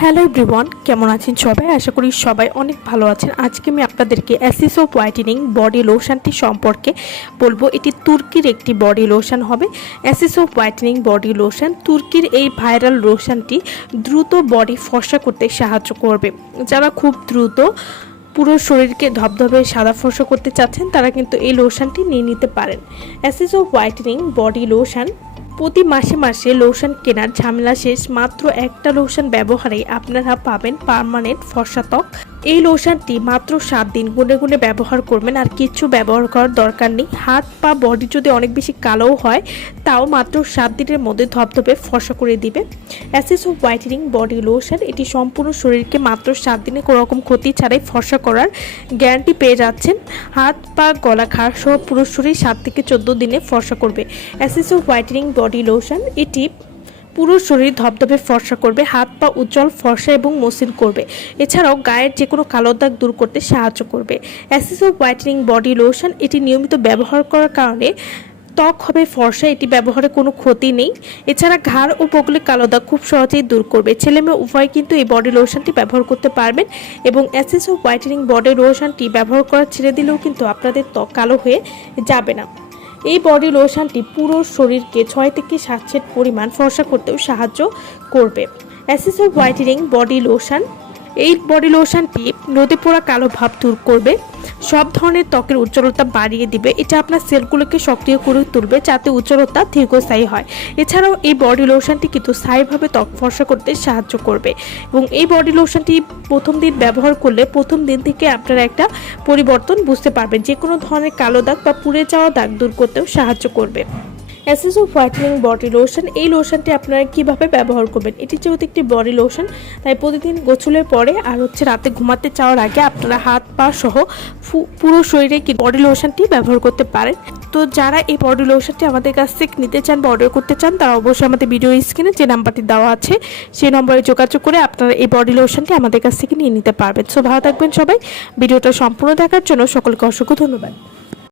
Hello everyone, কেমন আছেন সবাই? আশা করি সবাই অনেক ভালো আছেন। আজকে আমি আপনাদেরকে অ্যাসিস অফ হোয়াইটেনিং বডি লোশনটি সম্পর্কে বলবো। এটি তুর্কির একটি বডি লোশন হবে। অ্যাসিস অফ হোয়াইটেনিং বডি লোশন তুর্কির এই ভাইরাল লোশনটি দ্রুত বডি ফর্সা করতে সাহায্য করবে। যারা খুব দ্রুত পুরো শরীরকে ধবধবে সাদা ফর্সা করতে চাচ্ছেন তারা কিন্তু এই লোশনটি নিয়ে নিতে পারেন। অ্যাসিস অফ হোয়াইটেনিং বডি লোশন প্রতি মাসে মাসে লোশন কেনার ঝামেলা শেষ। মাত্র একটা লোশন ব্যবহারে আপনারা পাবেন পার্মানেন্ট ফর্সা ত্বক। এই লোশনটি মাত্র 7 দিন গুনে গুনে ব্যবহার করবেন, আর কিছু ব্যবহার করার দরকার নেই। হাত পা বডি যদি অনেক বেশি কালোও হয় তাও মাত্র 7 দিনের মধ্যে ধবধবে ফর্সা করে দিবে। অ্যাসিস অফ হোয়াইটেনিং বডি লোশন এটি সম্পূর্ণ শরীরকে মাত্র 7 দিনে কোনো রকম ক্ষতি ছাড়াই ফর্সা করার গ্যারান্টি পেয়ে যাচ্ছেন। হাত পা গলা ঘাড় সহ পুরো শরীর 7 থেকে 14 দিনে ফর্সা করবে। অ্যাসিস অফ হোয়াইটেনিং বডি লোশন এটি পুরো শরীর ধবধবে ফর্সা করবে, হাত পা উজ্জ্বল ফর্সা এবং মসৃণ করবে। এছাড়াও গায়ের যে কোনো কালো দাগ দূর করতে সাহায্য করবে। অ্যাসিস অফ হোয়াইটেনিং বডি লোশন এটি নিয়মিত ব্যবহার করার কারণে ত্বক হবে ফর্সা, এটি ব্যবহারে কোনো ক্ষতি নেই। এছাড়া ঘাড় ও বগলে কালো দাগ খুব সহজেই দূর করবে। ছেলে মেয়ে উভয় কিন্তু এই বডি লোশনটি ব্যবহার করতে পারবেন এবং অ্যাসিস অফ হোয়াইটেনিং বডি লোশনটি ব্যবহার করা ছেড়ে দিলেও কিন্তু আপনাদের ত্বক কালো হয়ে যাবে না। এই বডি লোশনটি পুরো শরীরকে 6 থেকে 7 সেট পরিমাণ ফর্সা করতেও সাহায্য করবে। অ্যাসিস অফ হোয়াইটেনিং বডি লোশন এই বডি লোশনটি রোদে পোড়া কালো ভাব দূর করবে, সব ধরনের ত্বকের উজ্জ্বলতা বাড়িয়ে দিবে। এটা আপনার সেলগুলোকে সক্রিয় করে তুলবে যাতে উজ্জ্বলতা দীর্ঘস্থায়ী হয়। এছাড়াও এই বডি লোশনটি কিন্তু স্থায়ীভাবে ত্বক ফর্সা করতে সাহায্য করবে এবং এই বডি লোশনটি প্রথম দিন ব্যবহার করলে প্রথম দিন থেকে আপনারা একটা পরিবর্তন বুঝতে পারবেন। যে কোনো ধরনের কালো দাগ বা পুড়ে যাওয়া দাগ দূর করতেও সাহায্য করবে। অ্যাসিস অফ হোয়াইটেনিং বডি লোশন এই লোশনটি আপনারা কিভাবে ব্যবহার করবেন? এটি যেহেতু একটি বডি লোশন তাই প্রতিদিন গোসলের পরে আর রাতে ঘুমাতে যাওয়ার আগে আপনারা হাত পা সহ পুরো শরীরে কি বডি লোশনটি ব্যবহার করতে পারেন। তো যারা এই বডি লোশনটি আমাদের কাছ থেকে নিতে চান বা অর্ডার করতে চান তারা অবশ্যই আমাদের ভিডিও স্ক্রিনে যে নাম্বারটি দেওয়া আছে সেই নম্বরে যোগাযোগ করে আপনারা এই বডি লোশনটি আমাদের কাছ থেকে নিয়ে নিতে পারবেন। সো ভালো থাকবেন সবাই। ভিডিওটা সম্পূর্ণ দেখার জন্য সকলকে অসংখ্য ধন্যবাদ।